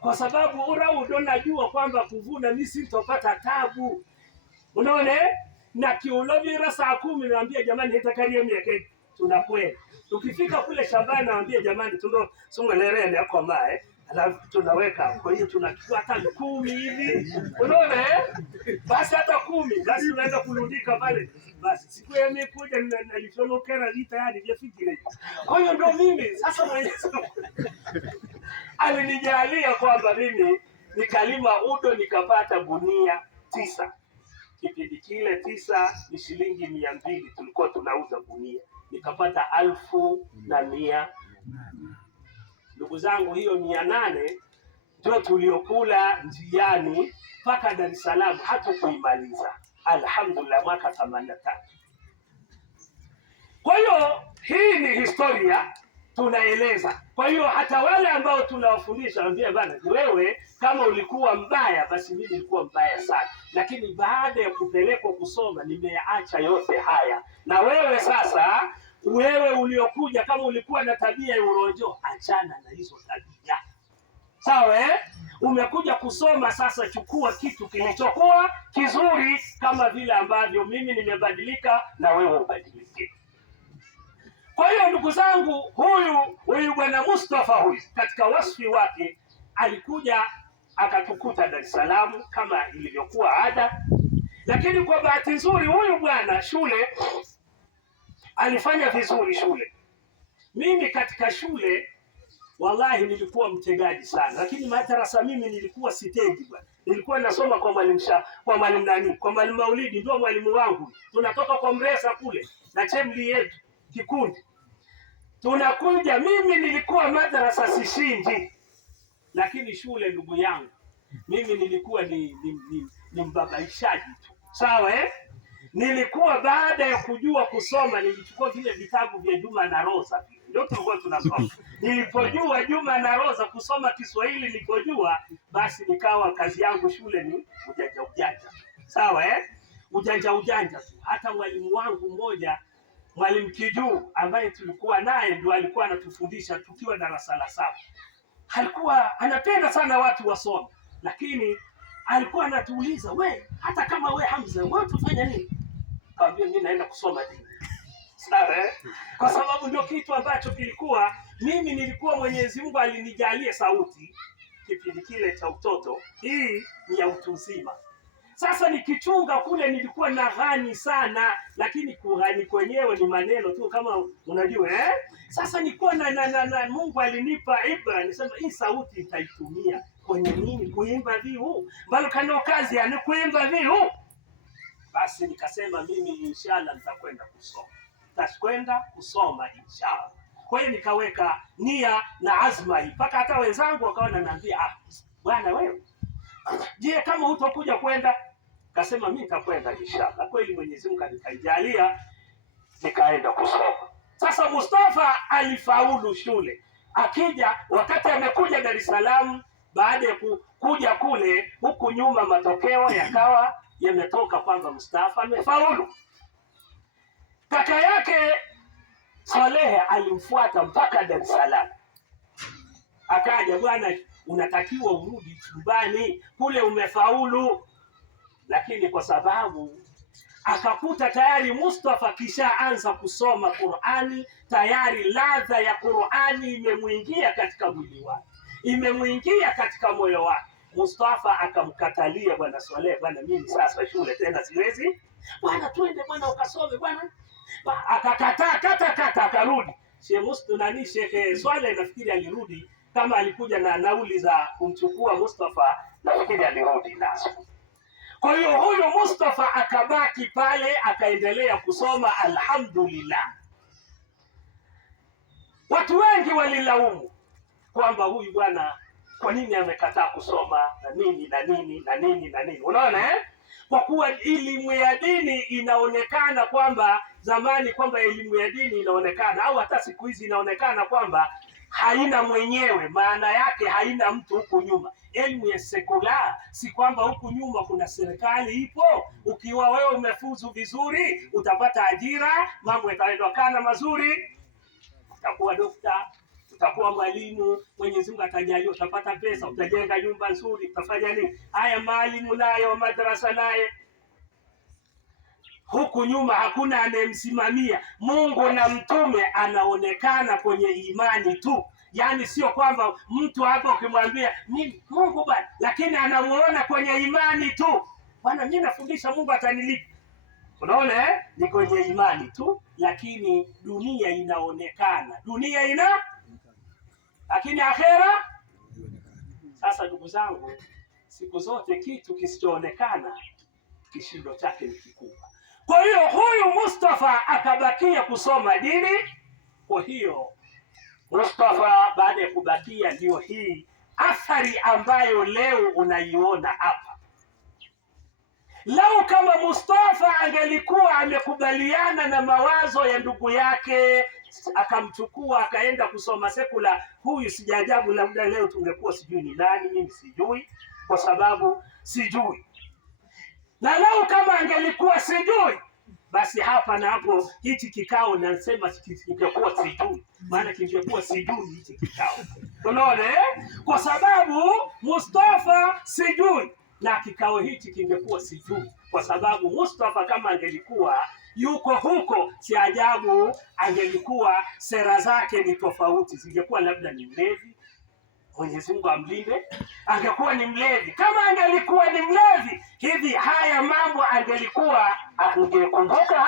kwa sababu uraudo najua kwamba kuvuna mimi sitopata tabu. Unaona, na kiulovira saa 10 naambia jamani hitakaria mieke tunakwenda. Tukifika kule shambani naambia jamani tundo songelerene hapo mae, alafu tunaweka. Kwa hiyo tunachukua hata 10 hivi. Unaona basi hata 10 basi tunaenda kulundika pale. Basi siku ya mimi kuja nalifomokera vita yani vyafikiri. Kwa hiyo ndio mimi sasa Mwenyezi alinijalia kwamba mimi nikalima udo nikapata gunia 9. Kipindi kile 9 ni shilingi 200 tulikuwa tunauza gunia. Nikapata 1100. Ndugu zangu, hiyo 800 ndio tuliokula njiani mpaka Dar es Salaam, hata kuimaliza. Alhamdulillah, mwaka 83. Kwa hiyo hii ni historia tunaeleza. Kwa hiyo hata wale ambao tunawafundisha ambia bana, wewe kama ulikuwa mbaya basi mimi nilikuwa mbaya sana, lakini baada ya kupelekwa kusoma nimeacha yote haya. Na wewe sasa, wewe uliokuja kama ulikuwa na tabia ya uronjo, achana na hizo tabia. Sawa Umekuja kusoma sasa, chukua kitu kilichokuwa kizuri kama vile ambavyo mimi nimebadilika na wewe ubadilike. Kwa hiyo ndugu zangu, huyu bwana Mustafa huyu katika wasfi wake alikuja akatukuta Dar es Salaam kama ilivyokuwa ada, lakini kwa bahati nzuri huyu bwana shule alifanya vizuri shule. Mimi katika shule wallahi nilikuwa mtegaji sana, lakini madarasa mimi nilikuwa sitegi bwana. Nilikuwa nasoma kwa mwalimu Maulidi, ndio mwalimu wangu. Tunatoka kwa Mresa kule na chemli yetu kikundi tunakuja, mimi nilikuwa madarasa sishindi, lakini shule ndugu yangu mimi nilikuwa ni mbabaishaji tu. Sawa Nilikuwa baada ya kujua kusoma nilichukua vile vitabu vya Juma na Rosa, ndio tulikuwa tunasoma. Nilipojua Juma na Rosa kusoma Kiswahili nilipojua, basi nikawa kazi yangu shule ni ujanja. Sawa ujanja tu. Hata mwalimu wangu mmoja, Mwalimu Kijuu ambaye tulikuwa naye ndio alikuwa anatufundisha tukiwa darasa la 7. Alikuwa anapenda sana watu wasome, lakini alikuwa anatuuliza, hata kama Hamza, wewe utafanya nini? Kaambia mimi naenda kusoma dini. Sawa Kwa sababu ndio kitu ambacho kilikuwa mimi nilikuwa Mwenyezi Mungu alinijalia sauti kipindi kile cha utoto. Hii ni ya utu uzima. Sasa nikichunga kule nilikuwa na ghani sana, lakini kughani kwenyewe ni maneno tu kama unajua Sasa nilikuwa na Mungu alinipa ibra, nisema hii sauti nitaitumia kwenye nini? Kuimba viu. Bali kana kazi yani kuimba viu. Basi nikasema mimi inshallah nitakwenda kusoma. Nitakwenda kusoma inshallah. Kwa hiyo nikaweka nia na azma hii. Mpaka hata wenzangu wakawa wananiambia, bwana wewe, je, kama hutakuja kwenda? Kasema mimi nitakwenda inshallah. Kweli Mwenyezi Mungu alinijalia nikaenda kusoma. Sasa Mustafa alifaulu shule. Akija wakati amekuja Dar es Salaam, baada ya kuja kule huku nyuma matokeo yakawa yametoka kwamba Mustafa amefaulu. Kaka yake Salehe alimfuata mpaka Dar es Salaam. Akaja, bwana unatakiwa urudi chumbani, kule umefaulu. Lakini kwa sababu akakuta tayari Mustafa kishaanza kusoma Qur'ani, tayari ladha ya Qur'ani imemuingia katika mwili wake, imemuingia katika moyo wake. Mustafa akamkatalia bwana Swaleh, bwana mimi sasa shule tena siwezi, bwana twende bwana ukasome bwana. Akakataa akarudi. Sheikh Swaleh nafikiri alirudi, kama alikuja na nauli za kumchukua Mustafa nafikiri alirudi nazo. Kwa hiyo huyo Mustafa akabaki pale akaendelea kusoma alhamdulillah. Watu wengi walilaumu kwamba huyu bwana kwa nini amekataa kusoma na nini. Unaona Kwa kuwa elimu ya dini inaonekana kwamba zamani kwamba elimu ya dini inaonekana au hata siku hizi inaonekana kwamba haina mwenyewe, maana yake haina mtu huku nyuma. Elimu ya sekula si kwamba huku nyuma kuna serikali ipo, ukiwa wewe umefuzu vizuri utapata ajira, mambo yataendekana mazuri, utakuwa dokta, utakuwa mwalimu, Mwenyezi Mungu atajalia utapata pesa, utajenga nyumba nzuri, utafanya nini. Haya, mwalimu nayo, madrasa naye, huku nyuma hakuna anayemsimamia. Mungu na mtume anaonekana kwenye imani tu. Yaani sio kwamba mtu hapa ukimwambia mimi Mungu bwana, lakini anamuona kwenye imani tu. Bwana mimi nafundisha Mungu atanilipa. Unaona ni kwenye imani tu, lakini dunia inaonekana. Lakini akhera. Sasa ndugu zangu, siku zote kitu kisichoonekana kishindo chake ni kikubwa. Kwa hiyo huyu Mustafa akabakia kusoma dini. Kwa hiyo Mustafa baada ya kubakia, ndio hii athari ambayo leo unaiona hapa. Lau kama Mustafa angelikuwa amekubaliana na mawazo ya ndugu yake, akamchukua akaenda kusoma sekula, huyu sijaajabu labda leo tungekuwa sijui ni nani. Mimi sijui, kwa sababu sijui. Na lau kama angelikuwa sijui, basi hapa na hapo hichi kikao nasema kingekuwa sijui, maana kingekuwa sijui hichi kikao. Unaona kwa sababu Mustafa sijui, na kikao hichi kingekuwa sijui, kwa sababu Mustafa kama angelikuwa yuko huko, si ajabu angelikuwa sera zake ni tofauti, zingekuwa labda ni mlevi, Mwenyezi Mungu amlinde, angekuwa ni mlevi. Kama angelikuwa ni mlevi hivi, haya mambo angelikuwa angekumbuka,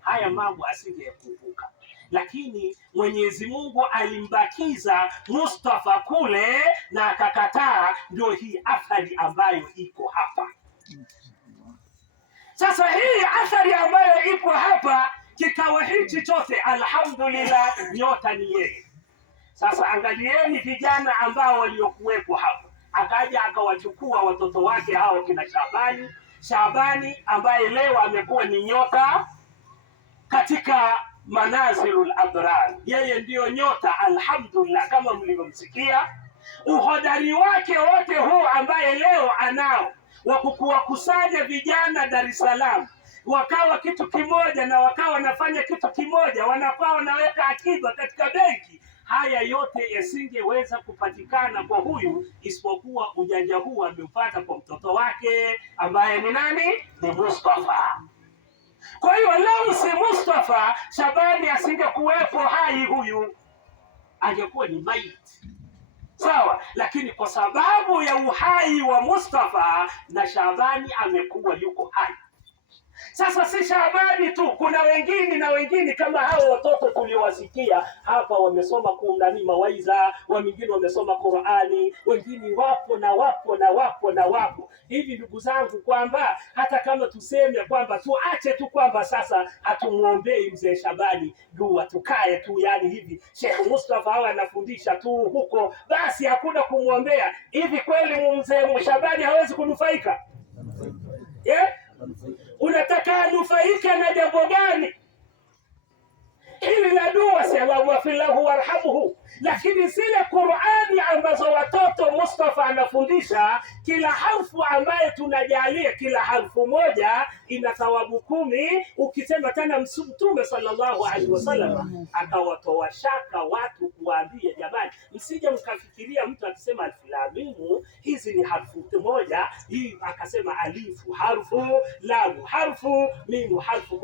haya mambo asingekumbuka. Lakini Mwenyezi Mungu alimbakiza Mustafa kule na akakataa. Ndio hii athari ambayo iko hapa. Sasa hii athari ambayo iko hapa, kikao hichi chote alhamdulillah, nyota ni yeye. Sasa angalieni vijana ambao waliokuwepo hapo, akaja akawachukua watoto wake hao kina Shabani ambaye leo amekuwa ni nyota katika Manazilul Abrar. Yeye ndiyo nyota alhamdulillah, kama mlivyomsikia uhodari wake wote huu ambaye leo anao wa kuwakusanya vijana Dar es Salaam, wakawa kitu kimoja na wakawa wanafanya kitu kimoja, wanakuwa wanaweka akiba katika benki. Haya yote yasingeweza kupatikana kwa huyu, isipokuwa ujanja huu ameupata kwa mtoto wake ambaye ni nani? Ni Mustafa. Kwa hiyo lau si Mustafa, Shabani asingekuwepo hai, huyu angekuwa ni maiti. Sawa, lakini kwa sababu ya uhai wa Mustafa na Shabani amekuwa yuko hai. Sasa si Shabani tu, kuna wengine kama hao watoto tuliowasikia hapa, wamesoma mawaidha, wengine wamesoma Qur'ani, wengine wapo hivi. Ndugu zangu, kwamba hata kama tuseme kwamba tuache tu kwamba sasa hatumuombei mzee Shabani dua, tukae tu yani hivi Sheikh Mustafa hawa anafundisha tu huko, basi hakuna kumuombea, hivi kweli mzee Shabani hawezi kunufaika? Unataka anufaike na jambo gani? Hili la dua sallallahu afilahu warhamuhu. Lakini zile Qur'ani ambazo watoto Mustafa anafundisha, kila harfu ambaye tunajalia kila harfu moja ina thawabu 10. Ukisema tena Mtume sallallahu alaihi wasallam akawatoa shaka watu kuambia, jamani msije mkafikiria mtu akisema alif lam mim hizi ni harfu moja, hii akasema alifu harfu, lam harfu, mim harfu.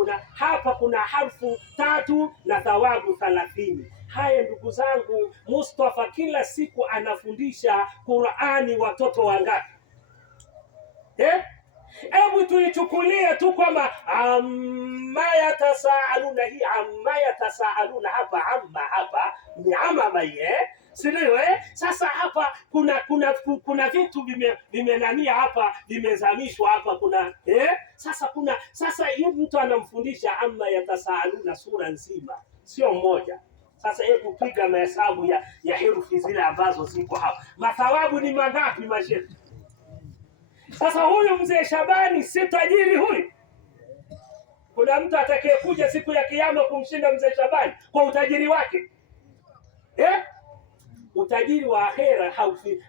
Kuna harfu 3 na thawabu 30. Haya ndugu zangu, Mustafa kila siku anafundisha Qur'ani watoto wangapi? Hebu tuichukulie tu kwamba amma yatasaaluna, hii amma yatasaaluna hapa, hapa ni amama sio? Sasa hapa kuna vitu vimenania hapa, vimezamishwa hapa, sasa hii mtu anamfundisha amma yatasaaluna sura nzima, sio mmoja. Sasa hebu piga mahesabu ya herufi zile ambazo ziko hapa, mathawabu ni mangapi mashehe? Sasa huyu mzee Shabani si tajiri huyu? Kuna mtu atakayekuja siku ya Kiyama kumshinda mzee Shabani kwa utajiri wake? utajiri wa akhera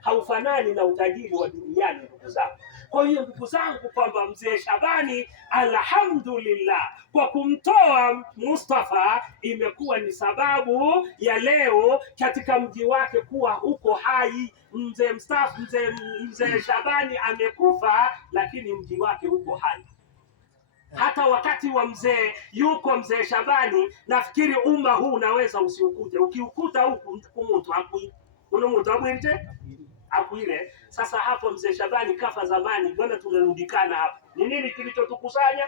haufanani na utajiri wa duniani, ndugu zangu. Kwa hiyo ndugu zangu, kwamba mzee Shabani alhamdulillah kwa kumtoa Mustafa imekuwa ni sababu ya leo katika mji wake kuwa huko hai. Mzee Shabani amekufa, lakini mji wake huko hai. Hata wakati wa mzee mzee Shabani, nafikiri umma huu unaweza usiukute. Ukiukuta huku mtu akuile. Sasa hapo mzee Shabani kafa zamani, bwana, tunarudikana hapa. Ni nini kilichotukusanya?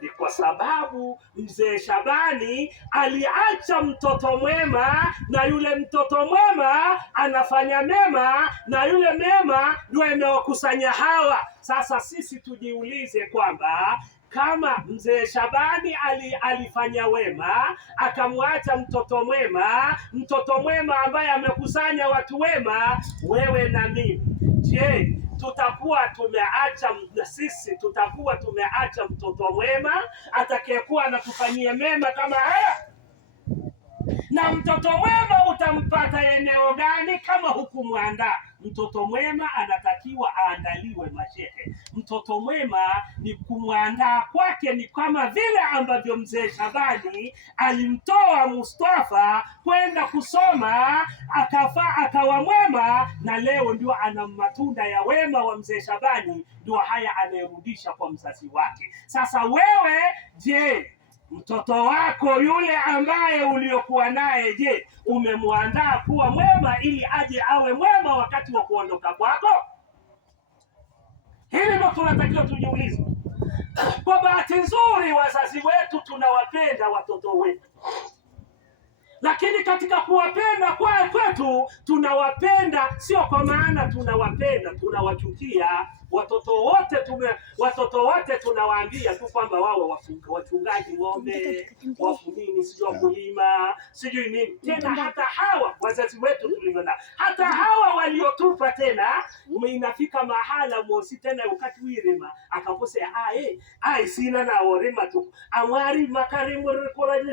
Ni kwa sababu mzee Shabani aliacha mtoto mwema, na yule mtoto mwema anafanya mema, na yule mema ndio imewakusanya hawa. Sasa sisi tujiulize kwamba kama mzee Shabani alifanya wema, akamwacha mtoto mwema ambaye amekusanya watu wema, wewe na mimi, je, tutakuwa tumeacha mtoto mwema atakayekuwa anatufanyia mema kama haya? Na mtoto mwema utampata eneo gani kama hukumwandaa? Mtoto mwema anatakiwa aandaliwe, mashehe. Mtoto mwema ni kumwandaa kwake, ni kama vile ambavyo mzee Shabani alimtoa Mustafa kwenda kusoma, akawa mwema, na leo ndio ana matunda ya wema wa mzee Shabani, ndio haya anayerudisha kwa mzazi wake. Sasa wewe, je, mtoto wako yule ambaye uliokuwa naye, je, umemwandaa kuwa mwema ili aje awe mwema wakati wa kuondoka kwako? Hili ndio tunatakiwa tujiulize. Kwa bahati nzuri, wazazi wetu tunawapenda watoto wetu, lakini katika kuwapenda kwetu tunawapenda sio kwa maana tunawapenda, tunawachukia. Watoto wote tunawaambia tu kwamba wao wachungaji ng'ombe, wafunini, sio wakulima, sijui nini tena. Hata hawa wazazi wetu tuliona, hata hawa waliotupa tena, inafika mahala mosi tena wakati wirema akakosea sina na orema tu amwari makarimu